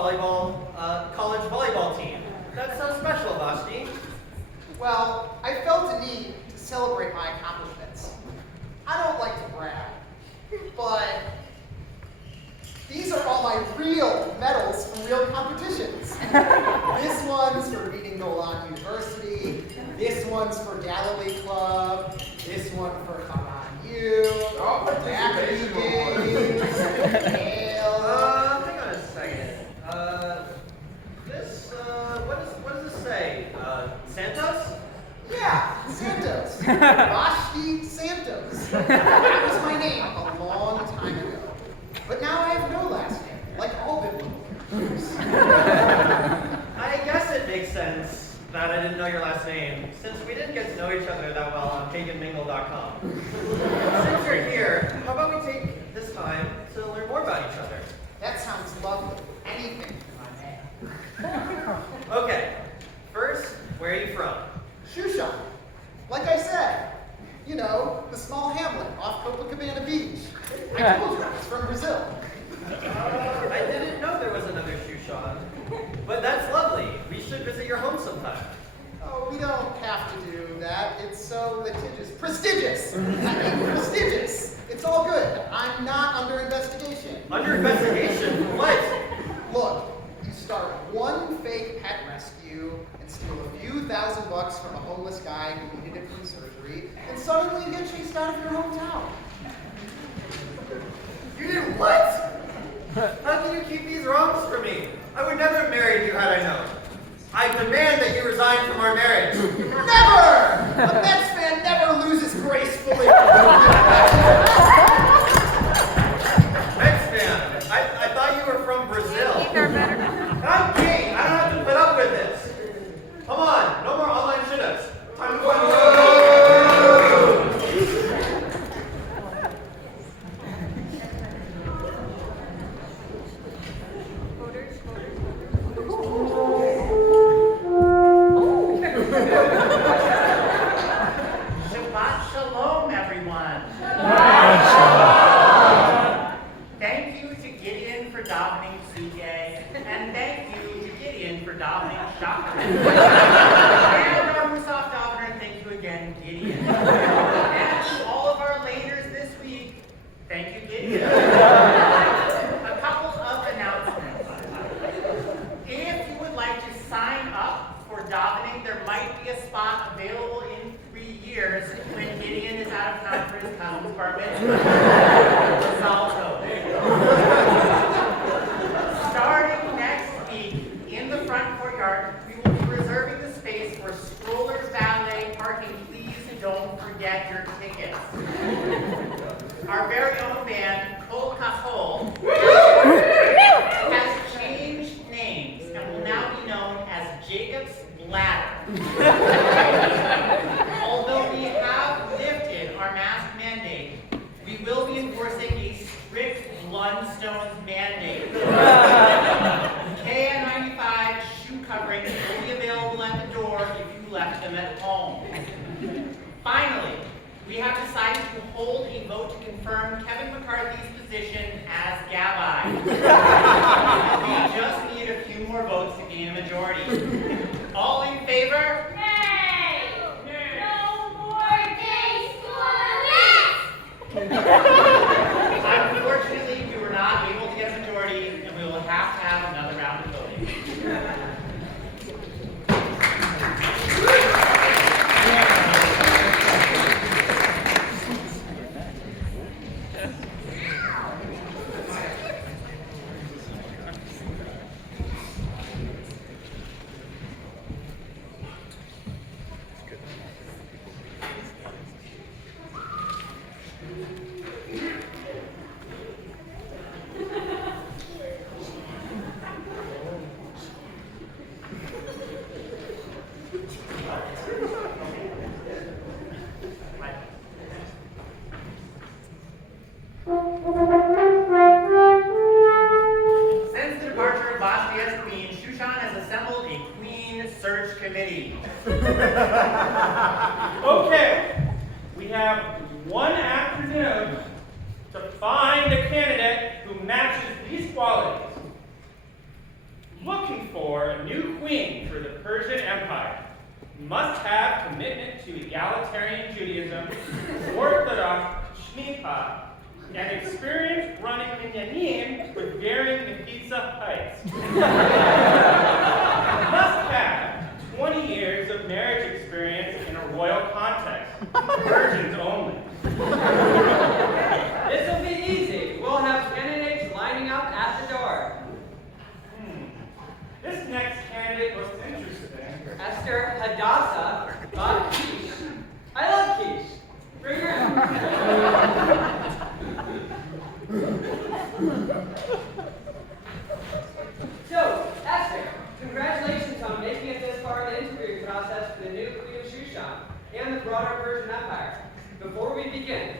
college volleyball team. That's so special, Vashti. Well, I felt a need to celebrate my accomplishments. I don't like to brag, but these are all my real medals from real competitions. This one's for beating Golan University. This one's for Galilee Club. This one for Haman U. Academy Games. Hang on a second. What does this say? Santos? Yeah, Santos. Vashti Santos. That was my name a long time ago. But now I have no last name, like all biblical characters. I guess it makes sense that I didn't know your last name, since we didn't get to know each other that well on paganmingle.com. Since you're here, how about we take this time to learn more about each other? That sounds lovely. Anything for my man. Okay, first, where are you from? Shushan. Like I said, you know, the small hamlet off Copacabana Beach. I told you I was from Brazil. I didn't know there was another Shushan, but that's lovely. We should visit your home sometime. Oh, we don't have to do that. It's so litigious. Prestigious! I mean, prestigious. It's all good. I'm not under investigation. Under investigation? What? Look, you start one fake pet rescue and steal a few $1,000 from a homeless guy who needed it from surgery, and suddenly you get chased out of your hometown. You did what? How can you keep these wrongs from me? I would never have married you had I known. I demand that you resign from our marriage. Never! A Mets fan never loses gracefully. Mets fan? I thought you were from Brazil. I'm gay. I don't have to put up with this. Come on, no more online shit-ups. Time to find Shabbat shalom, everyone. Thank you to Gideon for davening Suke, and thank you to Gideon for davening Shaka. And our Musaf davener, thank you again, Gideon. And to all of our laners this week, thank you, Gideon. A couple of announcements. If you would like to sign up for davening, there might be a spot available in 3 years when Gideon is out of town for his cousin's bar mitzvah. Salto. Starting next week, in the front courtyard, we will be reserving the space for strollers valet parking. Please don't forget your tickets. Our very own band, Kol Kahol, has changed names and will now be known as Jacob's Bladder. Although we have lifted our mask mandate, we will be enforcing a strict Blundstones mandate. KN95 shoe coverings will be available at the door if you left them at home. Finally, we have decided to hold a vote to confirm Kevin McCarthy's position as Gabbai. We just need a few more votes to gain a majority. All in favor? Nay! No more day school Unfortunately, we were not able to get a majority, and we will have to have another round of voting. Since the departure of Vashti as queen, Shushan has assembled a queen search committee. Okay, we have one afternoon to find a candidate who matches these qualities. a new queen for the Persian Empire must have commitment to egalitarian Judaism, Orthodox Shmipa, and experience running minyanim with varying Mephitzah heights. Must have 20 years of marriage experience in a royal context, virgins only. This'll be easy. We'll have candidates lining up at the door. This next candidate looks interesting. Esther Hadassah got quiche. I love quiche. Bring her in. So, Esther, congratulations on making it this far in the interview process for the new Queen of Shushan and the broader Persian Empire. Before we begin,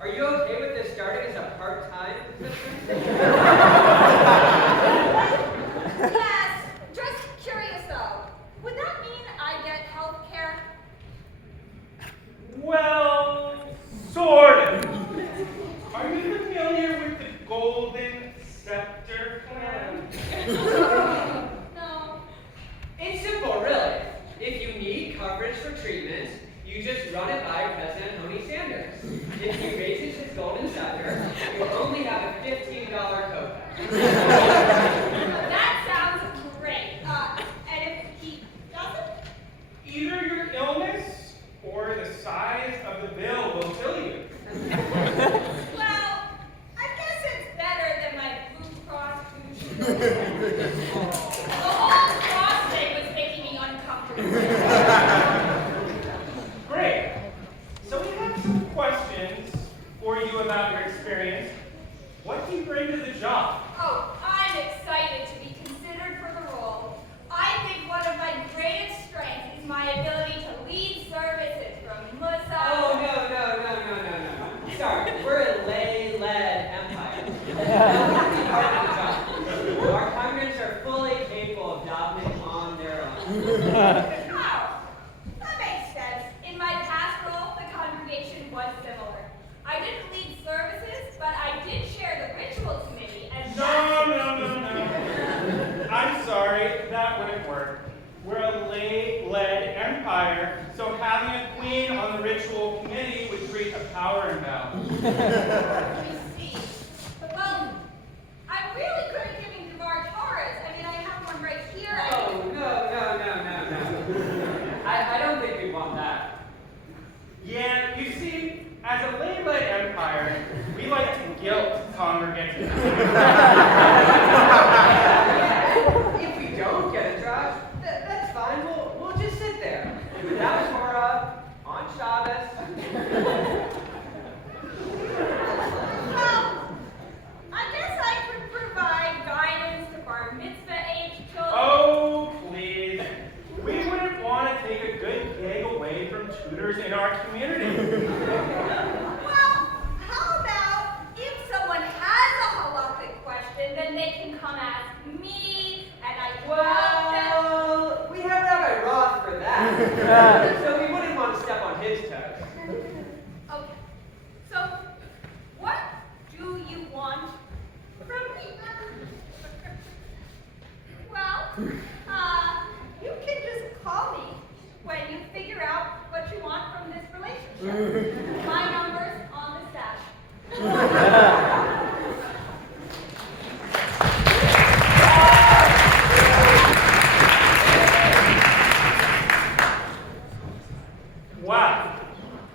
are you okay with this starting as a part-time position? Yes, just curious though. Would that mean I get health care? Well, sort of. Are you familiar with the Golden Scepter plan? No. It's simple, really. If you need coverage for treatment, you just run it by President Tony Sanders. If he raises his golden scepter, you only have a $15 copay. That sounds great. And if he doesn't? Either your illness or the size of the bill will kill you. Well, I guess it's better than my Blue Cross Blue Shield. The whole cross thing was making me uncomfortable. Great. So we have some questions for you about your experience. What do you bring to the job? Oh, I'm excited to be considered for the role. I think one of my greatest strengths is my ability to lead services from Musa. Oh, no. Sorry, we're a lay-led empire. That would be part of the job. Our congress are fully capable of dominating on their own. Oh, that makes sense. In my past role, the congregation was similar. I didn't lead services, but I did share the ritual committee and No. I'm sorry, that wouldn't work. We're a lay-led empire, so having a queen on the ritual committee would create a power imbalance. I see. Well, I'm really good at giving Devar Taurus. I mean, I have one right here. Oh, no. I don't think we want that. Yeah, you see, as a lay-led empire, we like to guilt congregants. If we don't get a draft, that's fine. We'll just sit there. Without Torah, on Shabbos. Well, I guess I could provide guidance to bar mitzvah age children. Oh, please. We wouldn't want to take a good gig away from tutors in our community. Well, how about if someone has a halakhic question, then they can come ask me, and I can help them. Well, we have Rabbi Roth for that. So we wouldn't want to step on his toes. Okay. So, what do you want from me? Well, you can just call me when you figure out what you want from this relationship. My number's on the sash. Wow.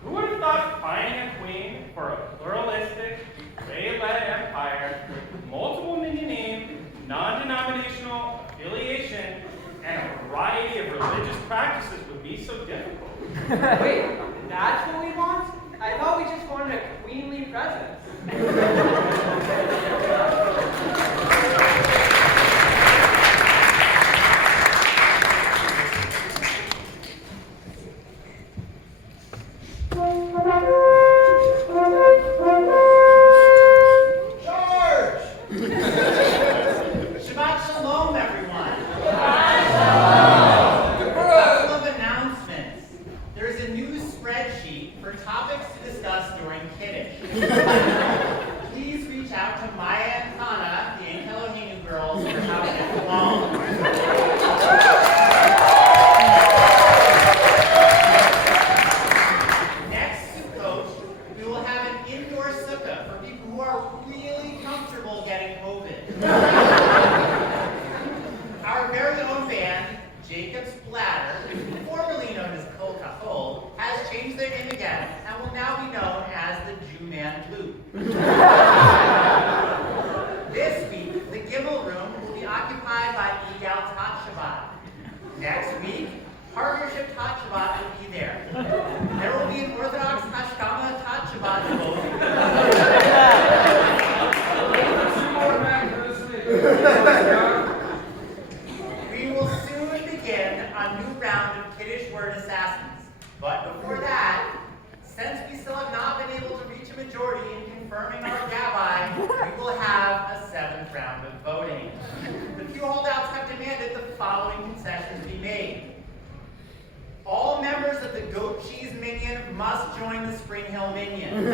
Who would have thought finding a queen for a pluralistic, lay-led empire with multiple minyanim, non-denominational affiliation, and a variety of religious practices would be so difficult? Wait, that's what we want? I thought we just wanted a queenly president. George! Shabbat shalom, everyone. A couple of announcements. There's a new spreadsheet for topics to discuss during Kiddush. Please reach out to Maya and Next week, Partnership Tot Shabbat will be there. There will be an Orthodox Hashkama Tot Shabbat devotion. We will soon begin a new round of Kiddush word assassins. But before that, since we still have not been able to reach a majority in confirming our Gabbai, we will have a 7th round of voting. The few holdouts have demanded the following concessions be made. All members of the Goat Cheese Minion must join the Spring Hill Minion.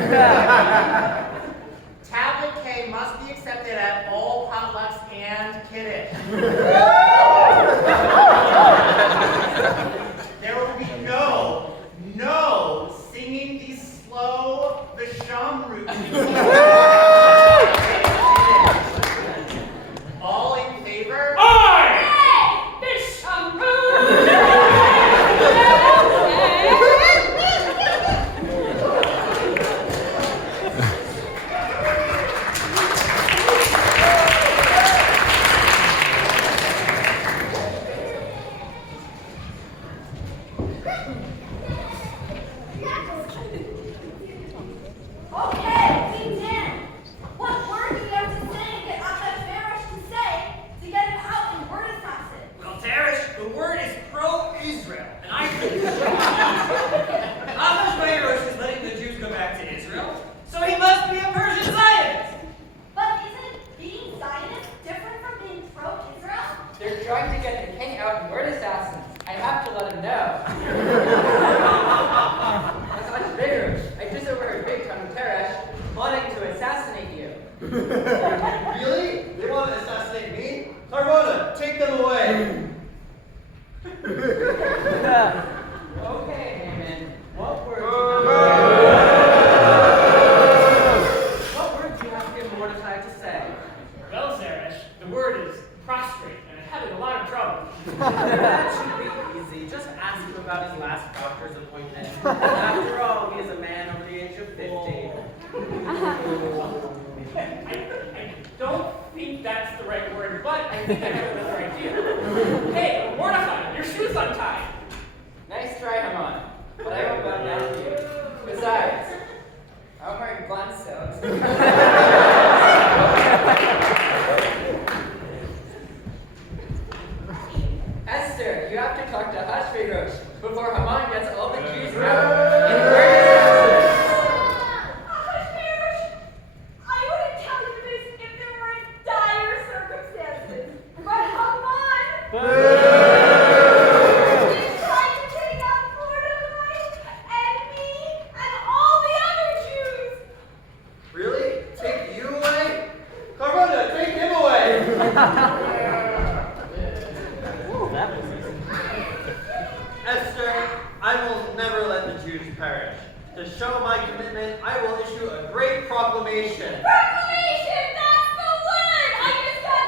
Tablet K must be accepted at all potlucks and Kiddush. There will be no singing these slow Vasham routines. All in favor? Aye! Ahashverosh is letting the Jews go back to Israel, so he must be a Persian Zionist. But isn't being Zionist different from being pro-Israel? They're trying to get the king out in word assassins. I have to let him know. Ahashverosh, I just overheard Bigtan and Zeresh plotting to assassinate you. Really? They want to assassinate me? Charvona, take them away! Okay, Haman. What word do you have to give Mordechai to say? Well, Zeresh, the word is prostrate and having a lot of trouble. That should be easy. Just ask him about his last doctor's appointment. After all, he is a man over the age of 50. I don't think that's the right word, but I think I have another idea. Hey, Mordechai, your shoe's untied. Nice try, Haman. But I won't bow down to you. Besides, I'm wearing blunt silks. Esther, you have to talk to Ahashverosh before Haman gets all the Jews out. Ahashverosh, I wouldn't tell you this if there weren't dire circumstances. But Haman! He's trying to take out Mordechai and me and all the other Jews! Really? Take you away? Charvona, take him away! Esther, I will never let the Jews perish. To show my commitment, I will issue a great proclamation. Proclamation! That's the word! I just got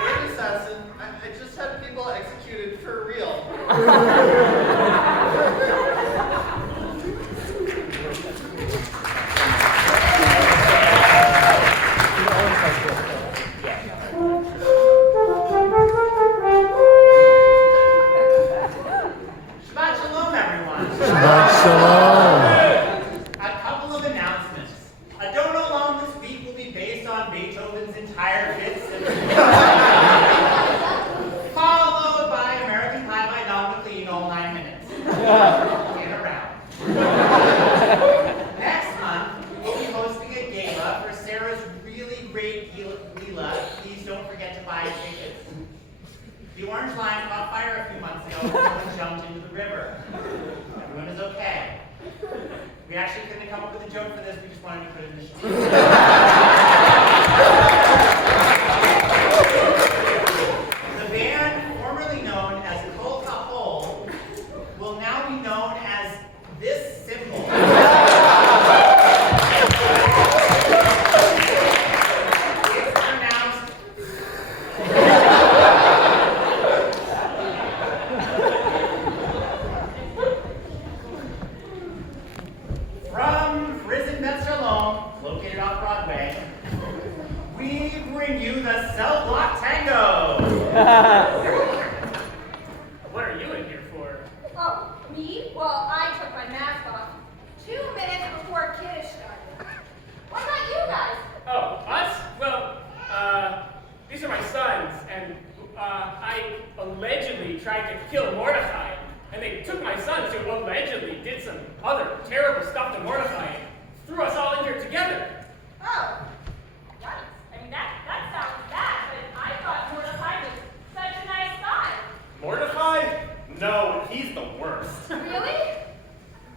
Word assassin, I just had people executed for real. Shabbat Shalom, everyone. Shabbat Shalom. A couple of announcements. A Don't Alone this week will be based on Beethoven's entire Fifth Symphony. Followed by American Pie by Don McLean, all 9 minutes. In a round. Next month, we will be hosting a gala for Sarah's really great Leela. Please don't forget to buy tickets. The orange line caught fire a few months ago and someone jumped into the river. Everyone is okay. We actually couldn't come up with a joke for this, we just wanted to put it in the show. The band, formerly known as Kol Kahol, will now be known as this symbol. It's pronounced from Prison Bet Shalom, located off Broadway. bring you the cell block tango. What are you in here for? Oh, me? Well, I took my mask off 2 minutes before Kiddush started. What about you guys? Oh, us? Well, these are my sons, and I allegedly tried to kill Mordechai, and they took my sons who allegedly did some other terrible stuff to Mordechai and threw us all in here together. Oh, yikes. I mean, that sounds bad, but I thought Mordechai was such a nice guy. Mordechai? No, he's the worst. Really?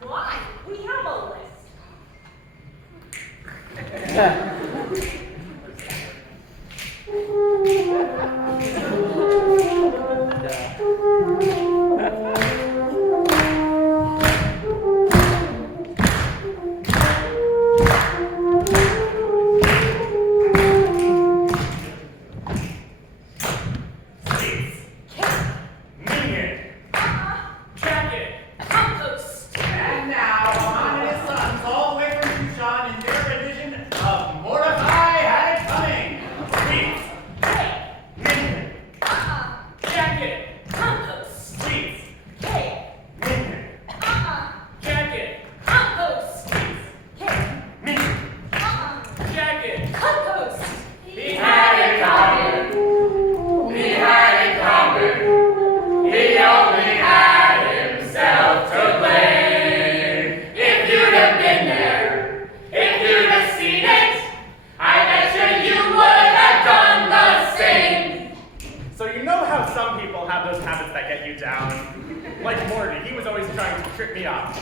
Why? We have a list. And now, Haman and his sons, all the way from Shushan, in their edition of Mordechai Had It Coming. Sweets. Minion. Jacket. Compost. Sweets. Cake. Minion. Jacket. Compost. Cake. Minion. Jacket. Compost. He had it coming. He had it coming. He only had himself to blame. If you'd have been there, if you'd have seen it, I bet you would have done the same. So you know how some people have those habits that get you down? Like Morty, he was always trying to trip me up.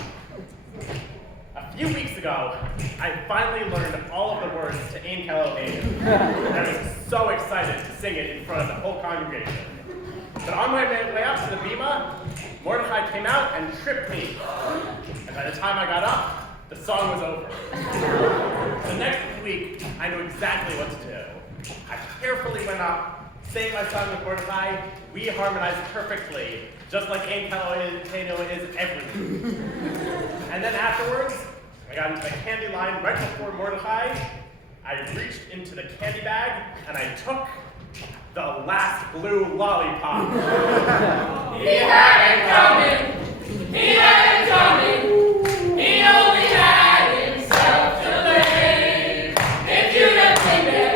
A few weeks ago, I finally learned all of the words to Ein Elohim, and I was so excited to sing it in front of the whole congregation. But on my way up to the bima, Mordechai came out and tripped me. And by the time I got up, the song was over. The next week, I knew exactly what to do. I carefully went up, sang my song with Mordechai. We harmonized perfectly, just like Ein Elohim is everything. And then afterwards, I got into the candy line right before Mordechai. I reached into the candy bag and I took the last blue lollipop. He had it coming. He had it coming. He only had himself to blame. If you'd have been there,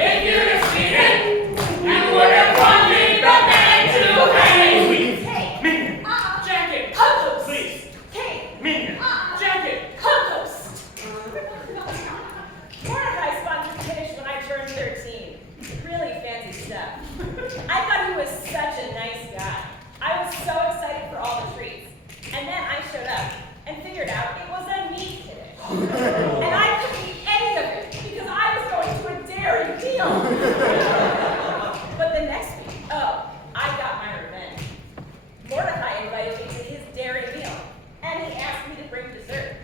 if you'd have seen it, you would have wanted the man to hang. Cake. Minion. Jacket. Compost. Please. Cake. Minion. Jacket. Compost. Mordechai sponsored Kiddush when I turned 13. Really fancy stuff. I thought he was such a nice guy. I was so excited for all the treats. And then I showed up and figured out it was a meat Kiddush. And I couldn't eat any of it because I was going to a dairy meal. But the next week, I got my revenge. Mordechai invited me to his dairy meal, and he asked me to bring dessert.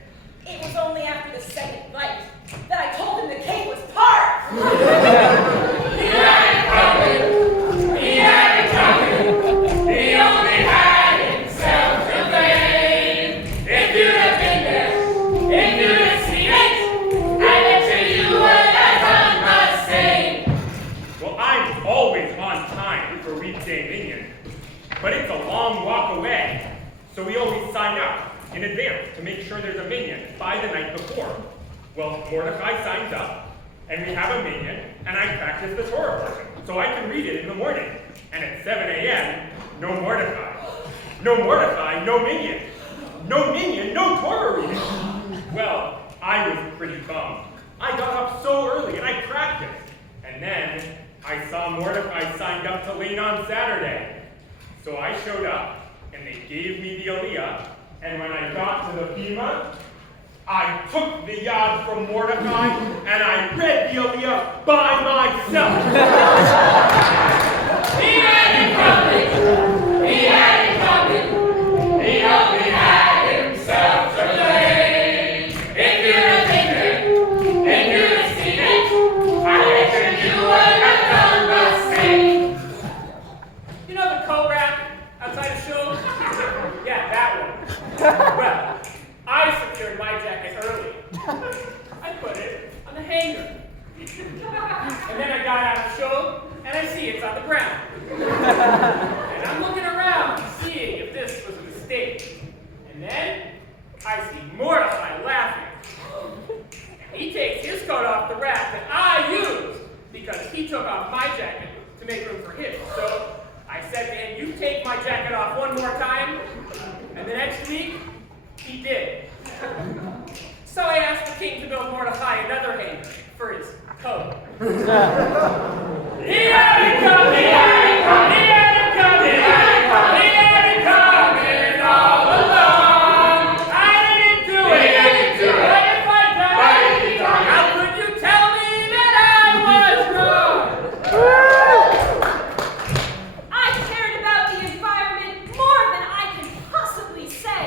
It was only after the second bite that I told him the cake was part. He had it coming. He had it coming. He only had himself to blame. If you'd have been there, if you'd have seen it, I bet you would have done the same. Well, I'm always on time for weekday minion, but it's a long walk away, so we always sign up in advance to make sure there's a minion by the night before. Well, Mordechai signs up, and we have a minion, and I practice the Torah portion, so I can read it in the morning. And at 7 a.m., no Mordechai. No Mordechai, no minion. No minion, no Torah reading. Well, I was pretty bummed. I got up so early, and I practiced. And then I saw Mordechai signed up to Lynn on Saturday. So I showed up, and they gave me the aliyah, and when I got to the bima, I took the yad from Mordechai, and I read the aliyah by myself. He had it coming. He had it coming. He only had himself to blame. If you'd have been there, if you'd have seen it, I bet you would have done the same. You know the coat rack outside of Shul? Yeah, that one. Well, I secured my jacket early. I put it on the hanger. And then I got out see it's on the ground. And I'm looking around, seeing if this was a mistake. And then I see Mordechai laughing. He takes his coat off the rack that I used because he took off my jacket to make room for his. So I said to him, you take my jacket off one more time. And the next week, he did. So I asked the king to build Mordechai another hanger for his coat. He had it coming! He had it coming! He had it coming! He had it coming! He had it coming all along! I didn't do it! He didn't do it! But if I done it, how could you tell me that I was wrong? I cared about the environment more than I can possibly say.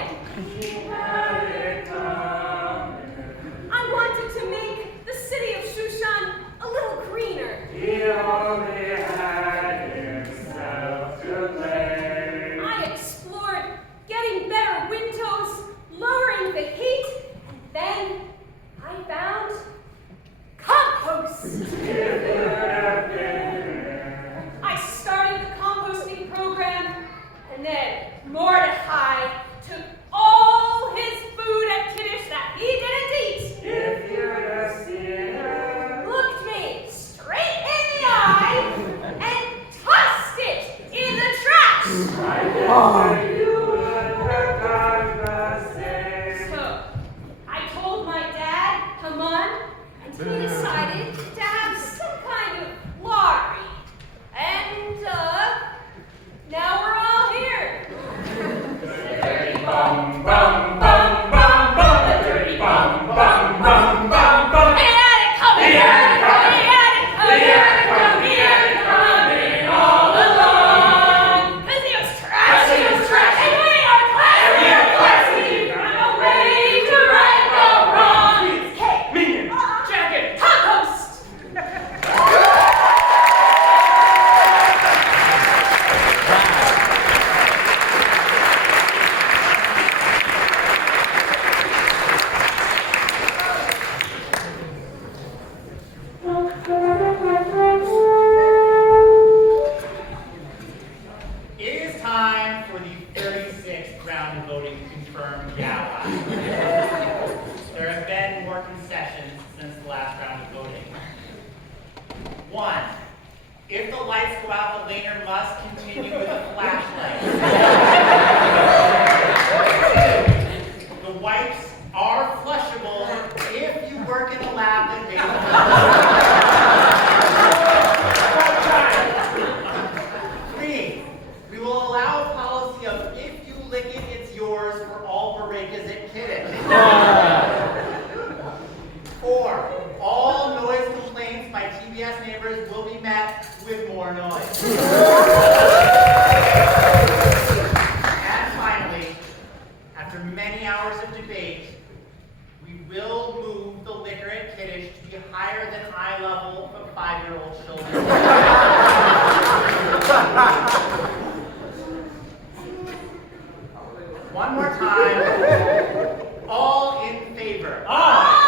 I wanted to make the city of Shushan a little greener. He only had himself to blame. I explored getting better windows, lowering the heat, and then I found compost. I started the composting program, and then Mordechai took all his food at Kiddush that he didn't eat. If you'd have seen her. Looked me straight in the eye and tossed it in the trash. I guess you would have done the same. So I told my dad, Haman, and he decided to have some kind of lottery. And now we're all here. Dirty bum bum bum bum bum. Dirty bum bum bum bum bum. He had it coming. He had it coming. He had it coming. He had it coming. He had it coming all along. 'Cause he was trash. He was trash. And we are classy. And we are classy. On a way to right the wrong. Hey, Minion, jacket. compost. It is time for the 36th round of voting to confirm gala. There have been more concessions since the last round of voting. 1. If the lights go out, the laner must continue with a flashlight. 2. The wipes are flushable if you work in the lab that they Three, we will allow a policy of if you lick it, it's yours for all Barekas at Kiddush. 4, all noise complaints by TBS neighbors will be met with more noise. And finally, after many hours of debate, we will move the liquor at Kiddush to be higher than eye level for 5-year-old children. One more time. All in favor? Aye.